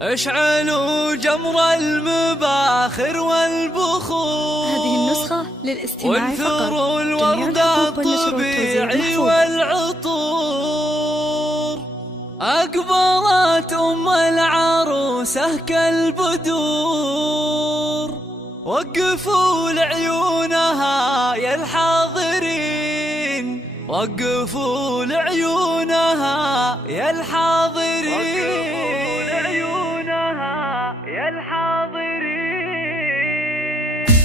اشعلوا جمر المباخر والبخور. هذه النسخة للاستماع فقط. وانثروا الورد الطبيعي والعطور. أقبلت أم العروسة كالبدور. وقفوا لعيونها يا الحاضرين، وقفوا لعيونها يا الحاضرين، يا الحاضرين.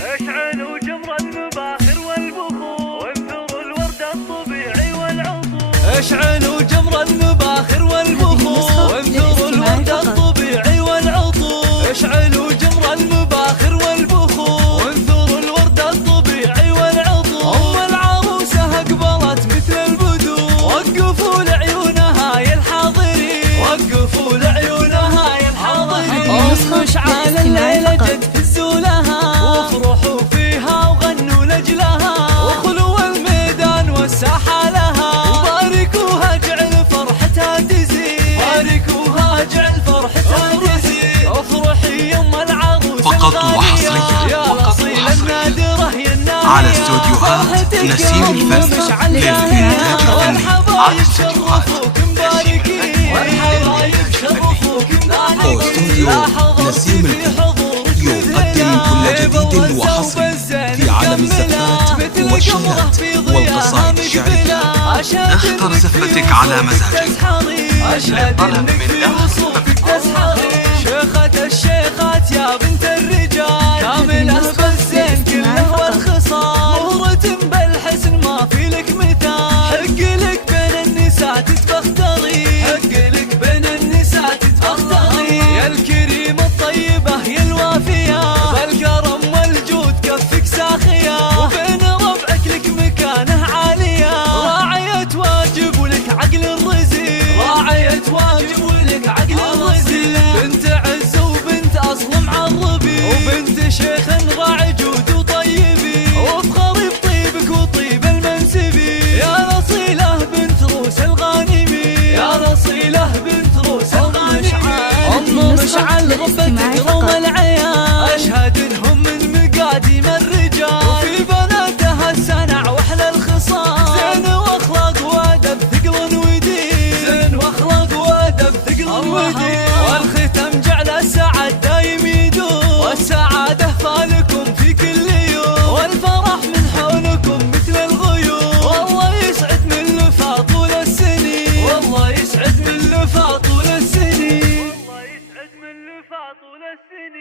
اشعلوا جمر المباخر والبخور. وانثروا الورد الطبيعي والعطور. اشعلوا جمر المباخر والبخور. وانثروا الورد الطبيعي والعطور. اشعلوا جمر المباخر والبخور. وانثروا الورد الطبيعي والعطور. ام العروسة اقبلت مثل البدور. وقفوا لعيونها يا الحاضرين، وقفوا لعيونها يا الحاضرين. مشعل الليلة جد فزوا لها، وافرحوا فيها وغنوا لجلها، وخلوا الميدان والساحة لها. وباركوها جعل فرحتها تزيد، باركوها جعل فرحتها تزيد. افرحي يم العروس فقط وحصريا يا اصيل النادرة يا النادرة على استوديوهات نسيم الفن للإنتاج الفني. على استوديوهات نسيم الفن يقدم كل جديد وحصري في عالم الزفات والشيلات والقصائد الشعرية. اختر زفتك على مزاجك. للطلب منا شيخة الشيخات يا بنت الرجال، كاملة بالزين كله والخصال، مهرة بالحسن ما في لك مثال. حق لك بين النساء تتفختري، حق لك بين النساء تتفختري. يا الكريمة الطيبة يا الوافية، بالكرم والجود كفك ساخية. وبين ربعك لك مكانه عالية، راعية واجب ولك عقل الرزيل، راعية واجب ولك عقل الرزيل. بنت عز وبنت أصل معربي، وبنت شيخ راعي جود وطيبي. وافخري بطيبك وطيب المنسبي، يا رصيلة بنت روس الغانمي، يا رصيلة بنت روس الغانمي. أم مشعل غبتك روم العيال، أشهد إنهم من مقاديم الرجال. وفي بناتها السنع وأحلى الخصال، زين وأخلاق وأدب ثقل ودين، زين وأخلاق وأدب ثقل ودين. والختم جعل السعد دايم يدوم، والسعادة فالكم في كل يوم، والفرح من حولكم مثل الغيوم. والله يسعد من لفا طول السنين، والله يسعد من لفا طول السنين، والله يسعد من لفا طول السنين.